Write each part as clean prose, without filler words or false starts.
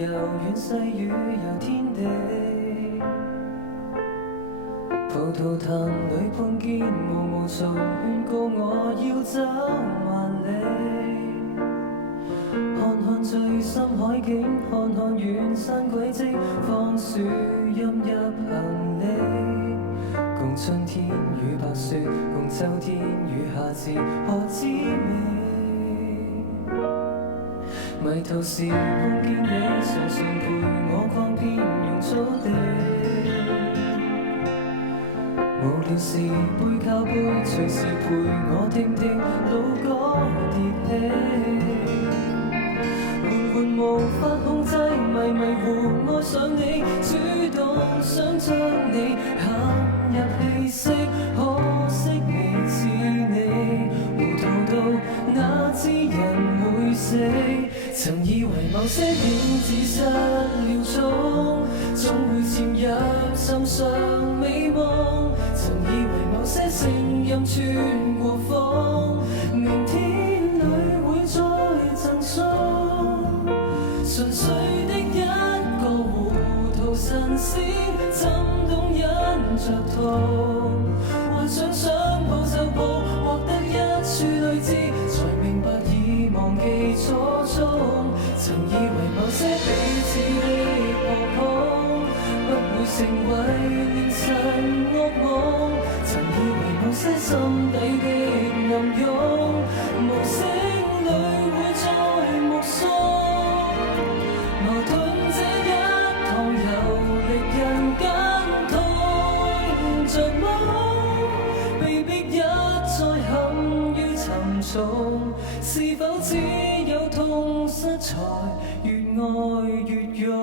遊遠細雨遊天地，葡萄藤裏碰見無從勸告我要走萬里。看看最深海景，看看遠山軌跡，放樹蔭入行李，共春天與白雪，共秋天與夏至，何滋味？迷途時碰見你，常常陪我逛遍榕草地。無聊時背靠背，隨時陪我聽聽老歌疊起。悶悶無法控制，迷迷糊愛上你，主動想將你陷入氣息，可惜未似你，糊塗到哪知人會死。曾以為某些影子失了蹤，總會潛入心上美夢。曾以為某些聲音穿過風，明天裏會再贈送。純粹的一個糊塗神仙，怎懂忍着痛？幻想想抱就抱，獲得一處淚痣，才明白已忘記初衷。曾以為某些彼此的惶恐，不會成為凌晨噩夢。曾以為某些心底的暗湧，無聲裏會再目送。矛盾這一趟遊歷人間，痛着夢，被迫一再陷於沉重。是否只有痛失才越愛越勇？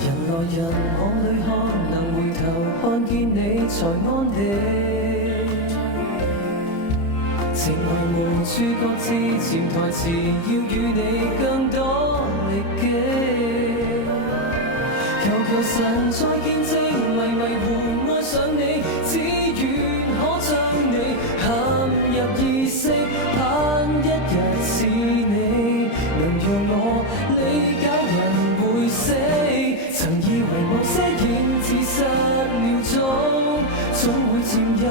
人來人往裏看，能回頭看見你才安定。情為無處擱置，潛台詞要與你更多力擊。求神再見證，迷迷糊愛上你，只願可將你陷入意識，盼一日是你，能讓我理解人會死。曾以為某些影子失了蹤，總會潛入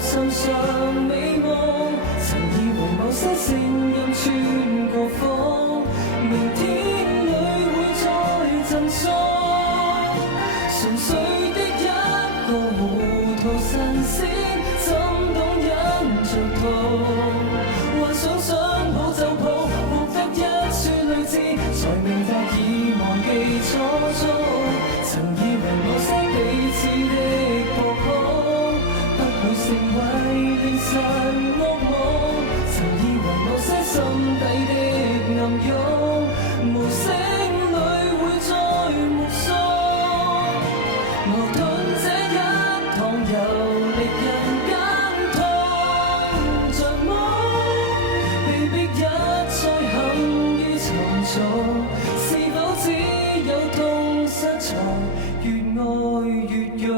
心上美夢。曾以為某些聲音穿過風，明天裏會再贈送。純粹的一個糊塗神仙，怎懂忍着痛？幻想想抱就抱，獲得一處淚痣，才明白已忘記初衷。曾以為某些彼此的惶恐，不會成為凌晨噩夢。曾以為某些心底的暗湧，無聲裏會再目送。矛盾這一趟遊歷人間，痛着夢，被迫一再陷於沉重。是否只有痛失才越愛越勇？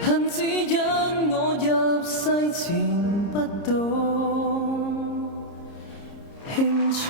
恨只因我入世前不懂輕重。